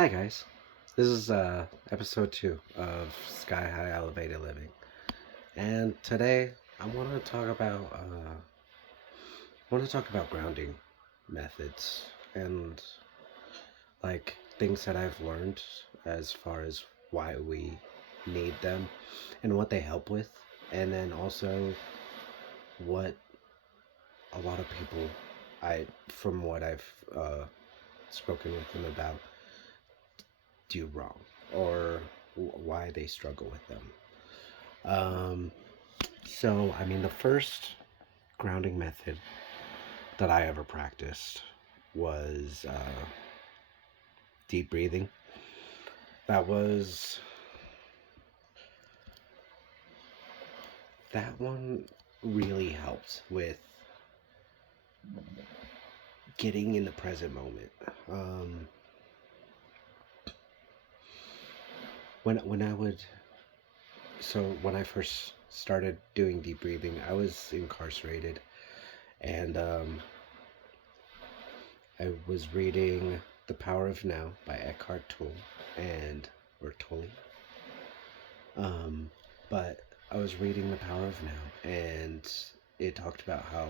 Hi guys, this is episode 2 of Sky High Elevated Living, and today I want to talk about grounding methods and things that I've learned as far as why we need them and what they help with, and then also what a lot of people from what I've spoken with them about, do wrong or why they struggle with them. Um, the first grounding method that I ever practiced was deep breathing. That was that one really helped with getting in the present moment. Um, when I would when I first started doing deep breathing, I was incarcerated, and I was reading The Power of Now by Eckhart Tolle and or Tolle. But I was reading The Power of Now, and it talked about how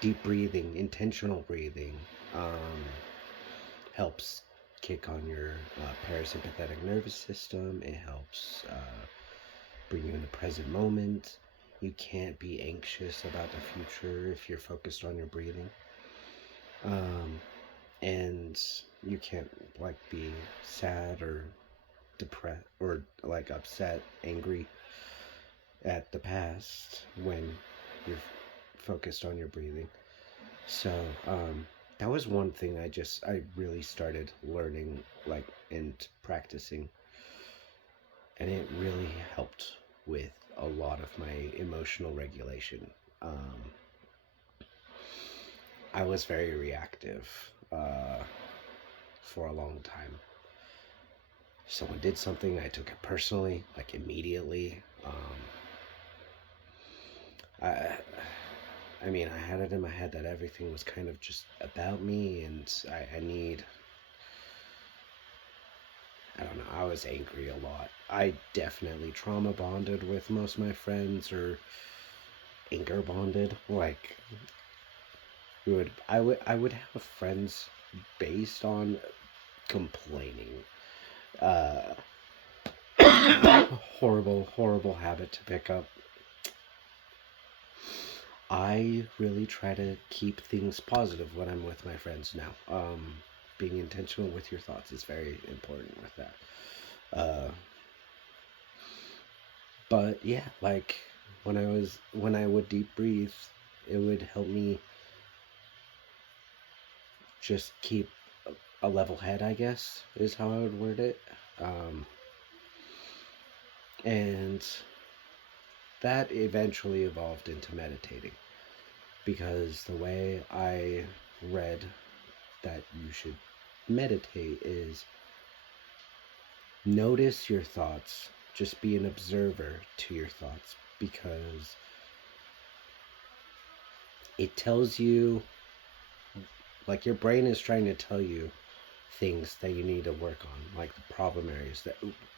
deep breathing, intentional breathing, helps kick on your parasympathetic nervous system. It helps bring you in the present moment. You can't be anxious about the future if you're focused on your breathing. And you can't be sad or depressed or upset, angry at the past when you're focused on your breathing. So that was one thing I really started learning and practicing, and it really helped with a lot of my emotional regulation. Um, I was very reactive for a long time. Someone did something, I took it personally, immediately. I, I had it in my head that everything was kind of just about me, and I don't know, I was angry a lot. I definitely trauma bonded with most of my friends, or anger bonded. I would have friends based on complaining. Uh, horrible habit to pick up. I really try to keep things positive when I'm with my friends now. Being intentional with your thoughts is very important with that. But yeah, when I would deep breathe, it would help me just keep a level head, I guess, is how I would word it. And that eventually evolved into meditating, because the way I read that you should meditate is notice your thoughts, just be an observer to your thoughts, because it tells you, your brain is trying to tell you things that you need to work on, like the problem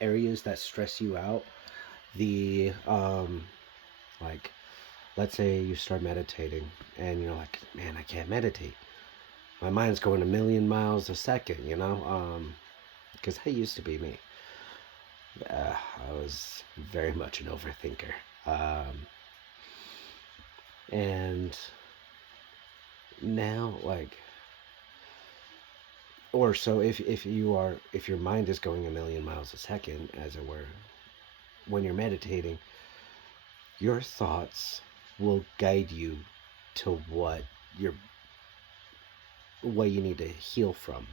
areas that stress you out. The let's say you start meditating and you're like, man, I can't meditate, my mind's going a million miles a second, because that used to be me. I was very much an overthinker. And now, or so if your mind is going a million miles a second, as it were, when you're meditating, your thoughts will guide you to what you need to heal from,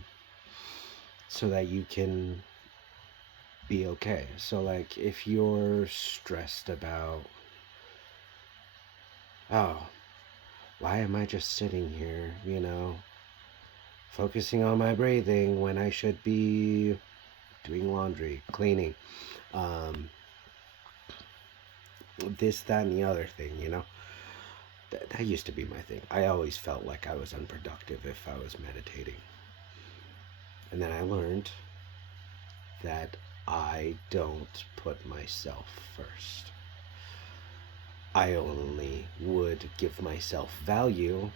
so that you can be okay. So if you're stressed about, oh, why am I just sitting here, focusing on my breathing when I should be doing laundry, cleaning, this, that, and the other thing, that used to be my thing. I always felt like I was unproductive if I was meditating. And then I learned that I don't put myself first. I only would give myself value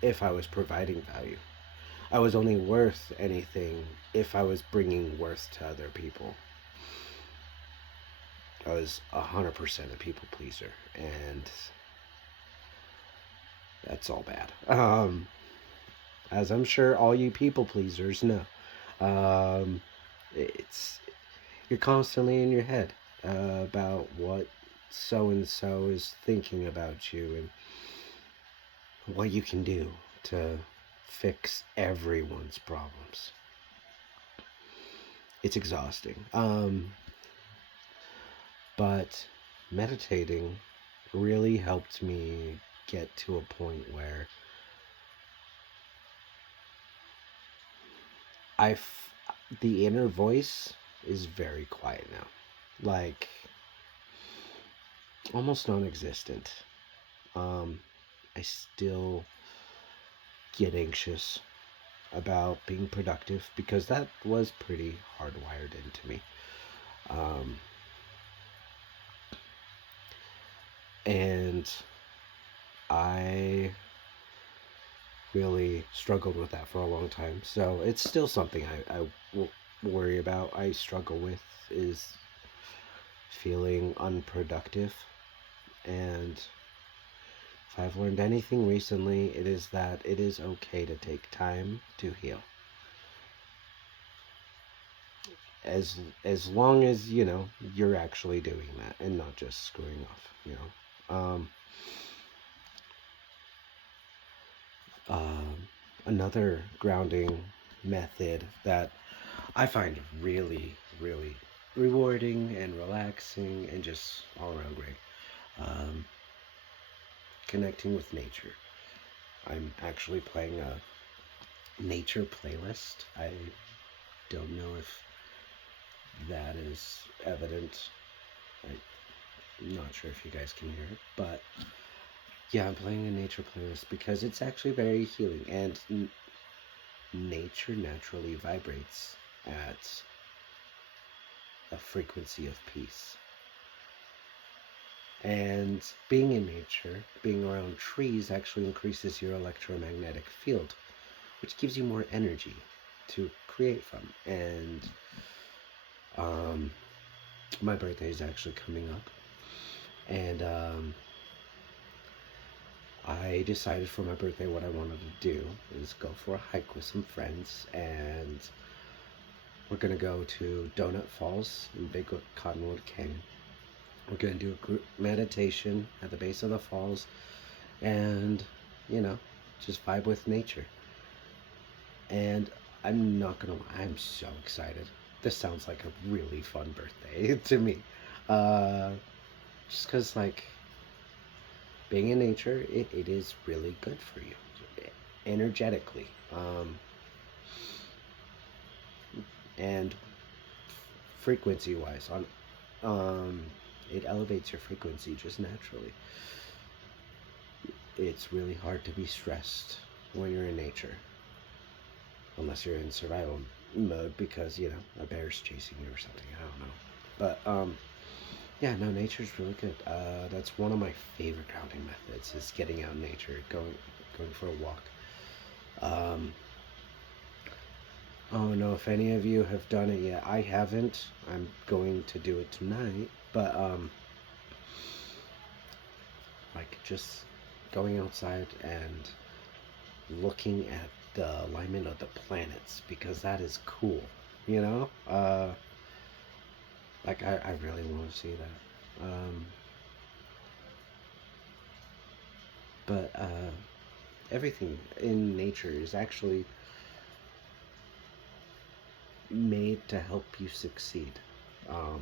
if I was providing value. I was only worth anything if I was bringing worth to other people. I was 100% a people pleaser, and that's all bad. As I'm sure all you people pleasers know, um, it's you're constantly in your head about what so and so is thinking about you and what you can do to fix everyone's problems. It's exhausting. But meditating really helped me get to a point where I, the inner voice is very quiet now, like almost non-existent. I still get anxious about being productive because that was pretty hardwired into me. Um, and I really struggled with that for a long time. So it's still something I worry about. I struggle with is feeling unproductive. And if I've learned anything recently, it is that it is okay to take time to heal. As long as you're actually doing that and not just screwing off. Another grounding method that I find really, really rewarding and relaxing and just all around great. Um, Connecting with nature. I'm actually playing a nature playlist. I don't know if that is evident. I'm not sure if you guys can hear it, but yeah, I'm playing a nature playlist because it's actually very healing, and nature naturally vibrates at a frequency of peace. And being in nature, being around trees, actually increases your electromagnetic field, which gives you more energy to create from. And my birthday is actually coming up, and I decided for my birthday what I wanted to do is go for a hike with some friends, and we're gonna go to Donut Falls in Big Cottonwood Canyon. We're gonna do a group meditation at the base of the falls, and just vibe with nature. And I'm not gonna lie, I'm so excited. This sounds like a really fun birthday to me. Uh, just because, like, being in nature, it is really good for you energetically. And frequency wise, it elevates your frequency just naturally. It's really hard to be stressed when you're in nature, unless you're in survival mode because a bear's chasing you or something. I don't know, but yeah, no, nature's really good. That's one of my favorite grounding methods is getting out in nature, going for a walk. I don't know if any of you have done it yet. I haven't. I'm going to do it tonight, but like just going outside and looking at the alignment of the planets because that is cool, you know? Like I really want to see that. But everything in nature is actually made to help you succeed. I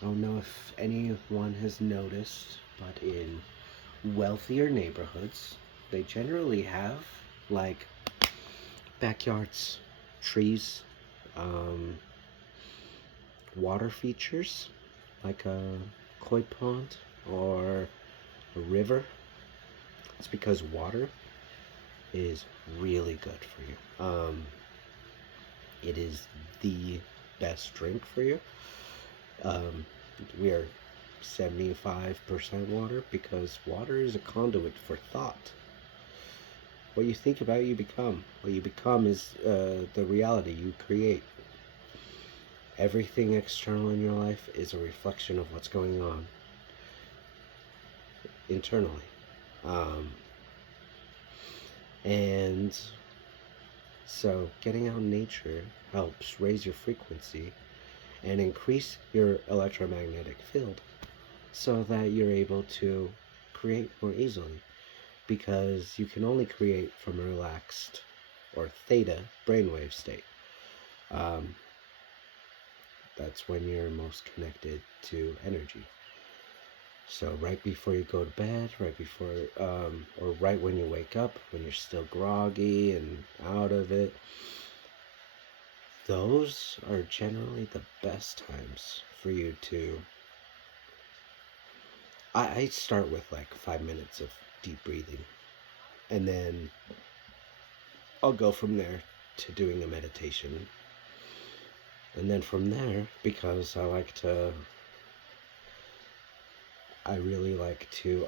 don't know if anyone has noticed, but in wealthier neighborhoods, they generally have like backyards, trees, um, water features like a koi pond or a river. It's because water is really good for you. It is the best drink for you. Um, we are 75% water because water is a conduit for thought. What you think about, you become. What you become is the reality you create. Everything external in your life is a reflection of what's going on internally. Um, and so getting out in nature helps raise your frequency and increase your electromagnetic field so that you're able to create more easily, because you can only create from a relaxed or theta brainwave state. Um, that's when you're most connected to energy. So right before you go to bed, right before, or right when you wake up, when you're still groggy and out of it, those are generally the best times for you to. I start with like 5 minutes of deep breathing, and then I'll go from there to doing a meditation. And then from there, because I really like to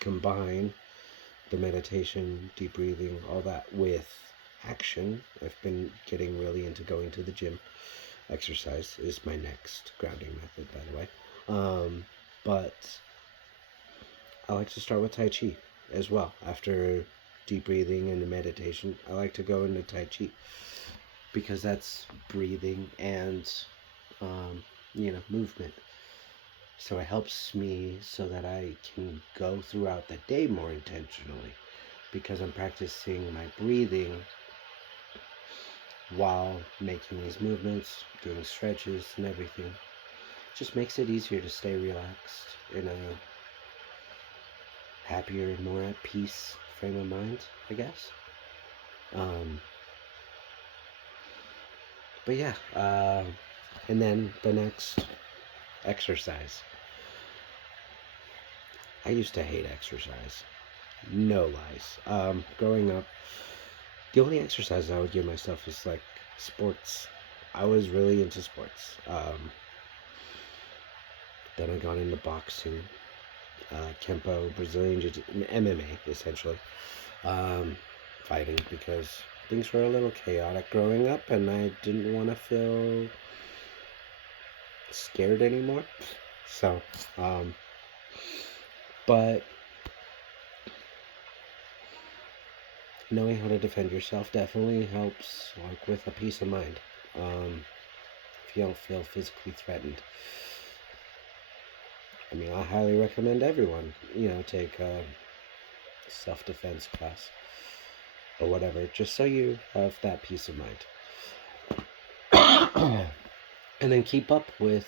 combine the meditation, deep breathing, all that with action. I've been getting really into going to the gym. Exercise is my next grounding method, by the way. But I like to start with Tai Chi as well. After deep breathing and the meditation, I like to go into Tai Chi because that's breathing and, movement. So it helps me so that I can go throughout the day more intentionally, because I'm practicing my breathing while making these movements, doing stretches and everything. It just makes it easier to stay relaxed in a happier, more at peace frame of mind, I guess. Um, but yeah, and then the next, exercise. I used to hate exercise. No lies. Growing up, the only exercise I would give myself is like sports. I was really into sports. Then I got into boxing, Kempo, Brazilian Jiu-Jitsu, MMA essentially. Fighting, because things were a little chaotic growing up and I didn't want to feel scared anymore. So, but knowing how to defend yourself definitely helps, like with a peace of mind. If you don't feel physically threatened. I mean, I highly recommend everyone, take a self-defense class or whatever, just so you have that peace of mind. And then keep up with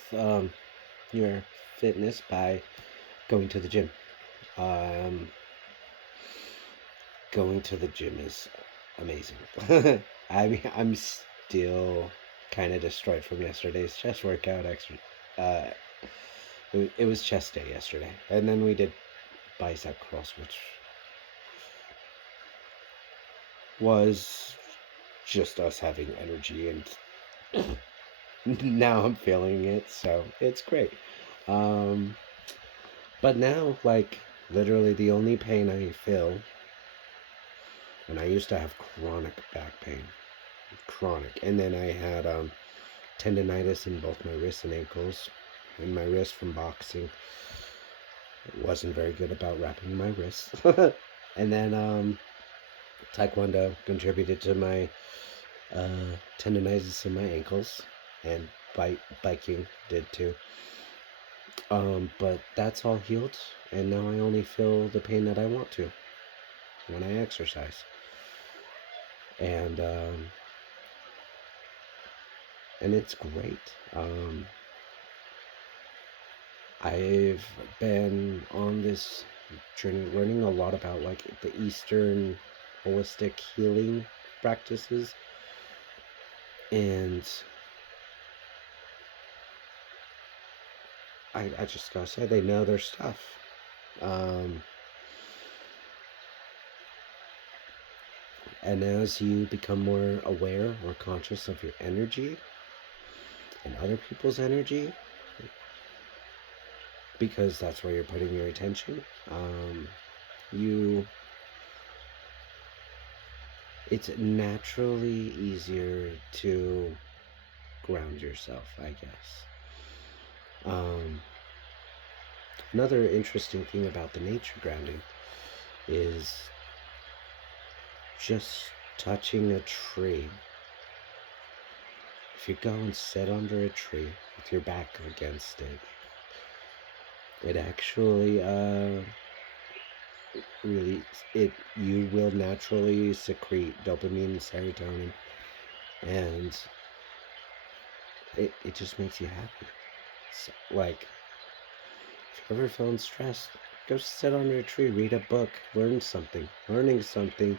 your fitness by going to the gym. Going to the gym is amazing. I mean, I'm still kind of destroyed from yesterday's chest workout. It was chest day yesterday, and then we did bicep curls, which was just us having energy, and now I'm feeling it, so it's great. But now, like, literally the only pain I feel, and I used to have chronic back pain, and then I had tendonitis in both my wrists and ankles, and my wrist from boxing. Wasn't very good about wrapping my wrists. And then Taekwondo contributed to my tendonitis in my ankles, and biking did too. But that's all healed, and now I only feel the pain that I want to when I exercise. And it's great. I've been on this journey learning a lot about like the Eastern holistic healing practices, and I just gotta say, they know their stuff. And as you become more aware or conscious of your energy, and other people's energy, because that's where you're putting your attention, you it's naturally easier to ground yourself, I guess. Um, Another interesting thing about the nature grounding is just touching a tree. If you go and sit under a tree with your back against it, it actually really you will naturally secrete dopamine and serotonin, and it just makes you happy. So, like, if you're ever feeling stressed, go sit under a tree, read a book, learn something. Learning something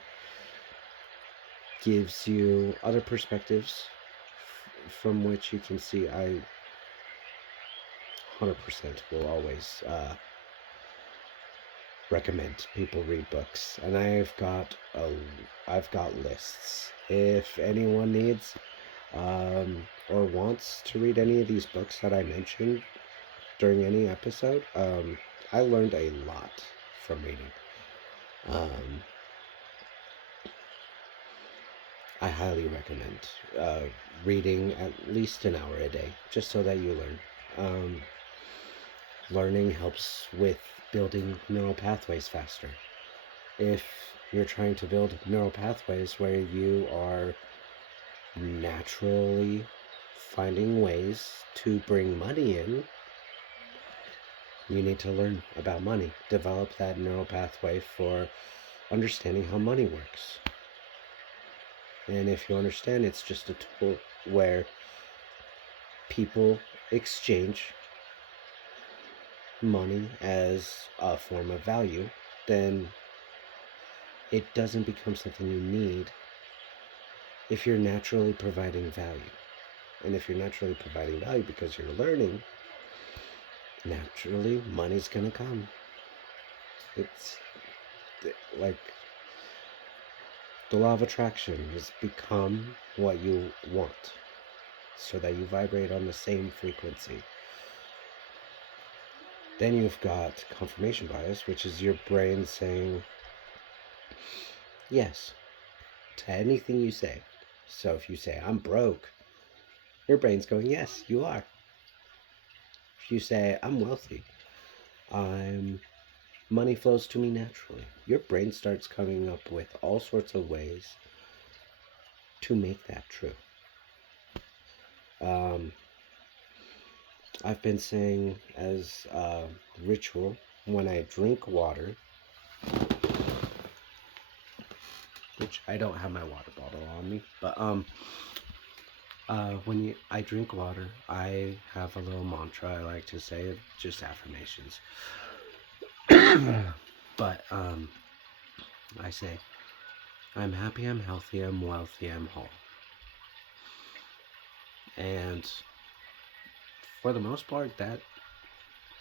gives you other perspectives from which you can see. I 100% will always recommend people read books, and I've got lists. If anyone needs or wants to read any of these books that I mentioned during any episode, I learned a lot from reading. I highly recommend reading at least an hour a day, just so that you learn. Learning helps with building neural pathways faster. If you're trying to build neural pathways where you are naturally finding ways to bring money in, you need to learn about money. Develop that neural pathway for understanding how money works. And if you understand it's just a tool where people exchange money as a form of value, then it doesn't become something you need if you're naturally providing value. And if you're naturally providing value because you're learning, naturally money's gonna come. It's like the law of attraction is become what you want, so that you vibrate on the same frequency. Then you've got confirmation bias, which is your brain saying yes to anything you say. So if you say, I'm broke, your brain's going, yes, you are. If you say, I'm wealthy, money flows to me naturally, your brain starts coming up with all sorts of ways to make that true. I've been saying as a ritual, when I drink water, which I don't have my water bottle on me, but when I drink water, I have a little mantra I like to say, just affirmations. But I say, I'm happy, I'm healthy, I'm wealthy, I'm whole. And for the most part, that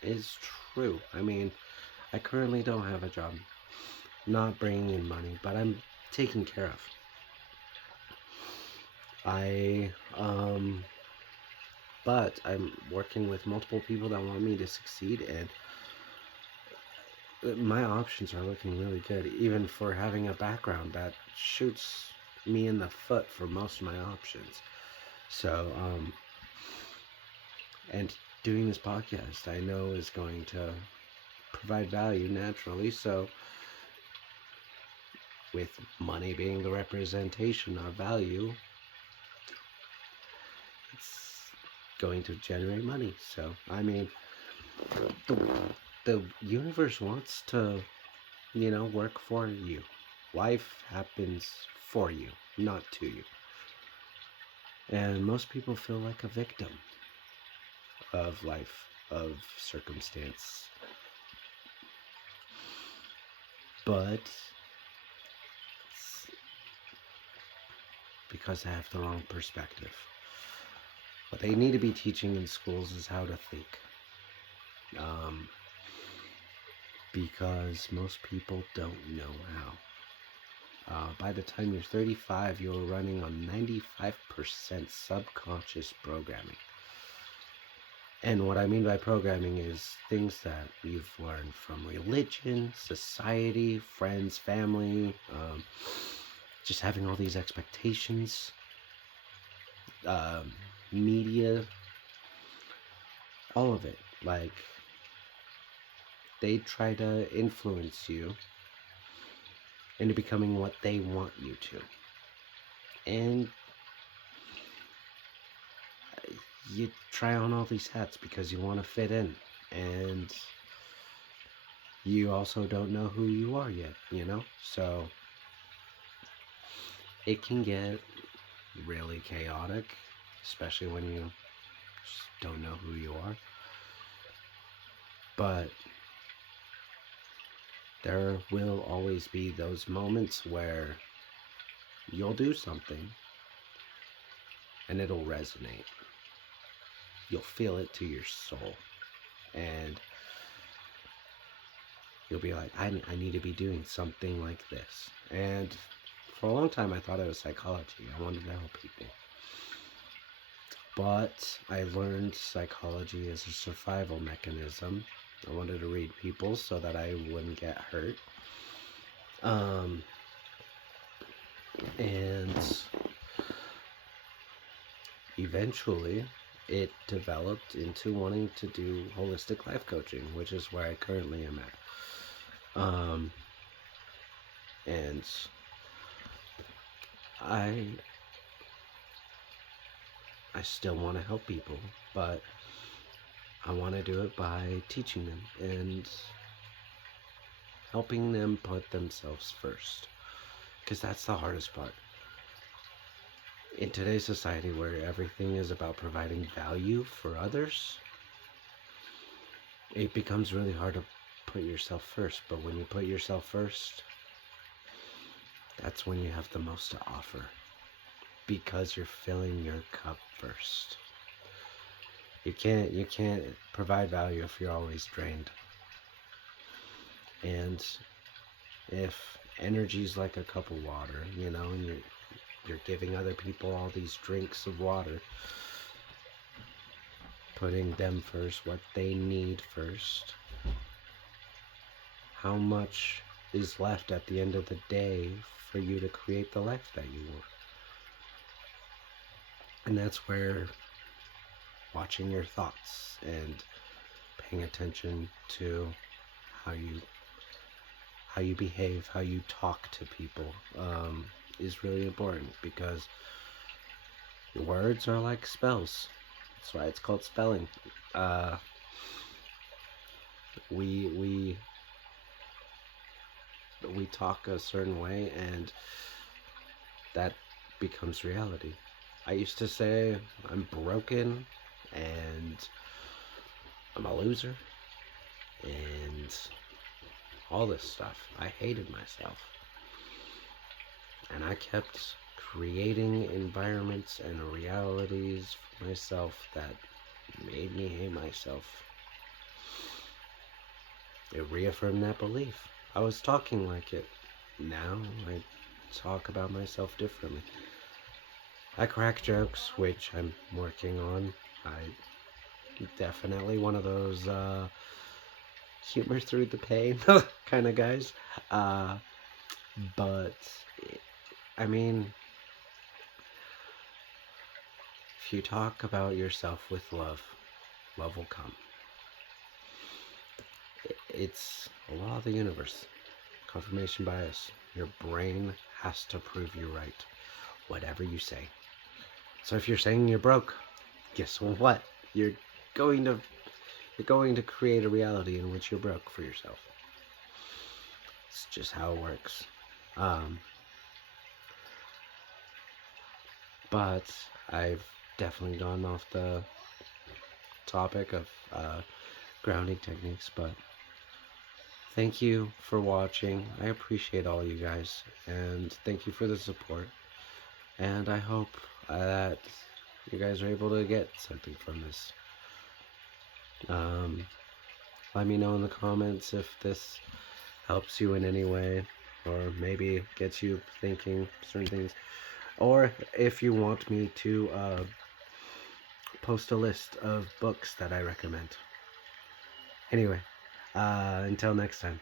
is true. I mean, I currently don't have a job, not bringing in money, but I'm taken care of. But I'm working with multiple people that want me to succeed, and my options are looking really good, even for having a background that shoots me in the foot for most of my options. So, and doing this podcast, I know is going to provide value naturally. So, with money being the representation of value, it's going to generate money. So, I mean, the universe wants to, work for you. Life happens for you, not to you. And most people feel like a victim of life, of circumstance. But it's because I have the wrong perspective. What they need to be teaching in schools is how to think. Because most people don't know how. By the time you're 35, you're running on 95% subconscious programming. And what I mean by programming is things that you've learned from religion, society, friends, family, just having all these expectations, um, media, all of it. Like, they try to influence you into becoming what they want you to. And you try on all these hats because you want to fit in. And you also don't know who you are yet, you know? So it can get really chaotic, especially when you just don't know who you are. But there will always be those moments where you'll do something and it'll resonate. You'll feel it to your soul. And you'll be like, I need to be doing something like this. And for a long time, I thought it was psychology. I wanted to help people. But I learned psychology as a survival mechanism. I wanted to read people so that I wouldn't get hurt. And eventually, it developed into wanting to do holistic life coaching, which is where I currently am at. And I still want to help people, but I want to do it by teaching them and helping them put themselves first, because that's the hardest part. In today's society where everything is about providing value for others, it becomes really hard to put yourself first. But when you put yourself first, that's when you have the most to offer, because you're filling your cup first. You can't provide value if you're always drained. And if energy's like a cup of water, you know, and you're giving other people all these drinks of water, putting them first, what they need first, how much is left at the end of the day for you to create the life that you want? And that's where watching your thoughts and paying attention to how you behave, how you talk to people, is really important, because words are like spells. That's why it's called spelling. We talk a certain way, and that becomes reality. I used to say I'm broken and I'm a loser and all this stuff. I hated myself. And I kept creating environments and realities for myself that made me hate myself. It reaffirmed that belief. I was talking like it. Now I talk about myself differently. I crack jokes, which I'm working on. I definitely one of those humor through the pain kind of guys. But I mean, if you talk about yourself with love, love will come. It's a law of the universe. Confirmation bias. Your brain has to prove you right, whatever you say. So if you're saying you're broke, guess what? You're going to create a reality in which you're broke for yourself. It's just how it works. But I've definitely gone off the topic of grounding techniques, but thank you for watching. I appreciate all you guys, and thank you for the support. And I hope that you guys are able to get something from this. Let me know in the comments if this helps you in any way, or maybe gets you thinking certain things, or if you want me to post a list of books that I recommend. Anyway, until next time.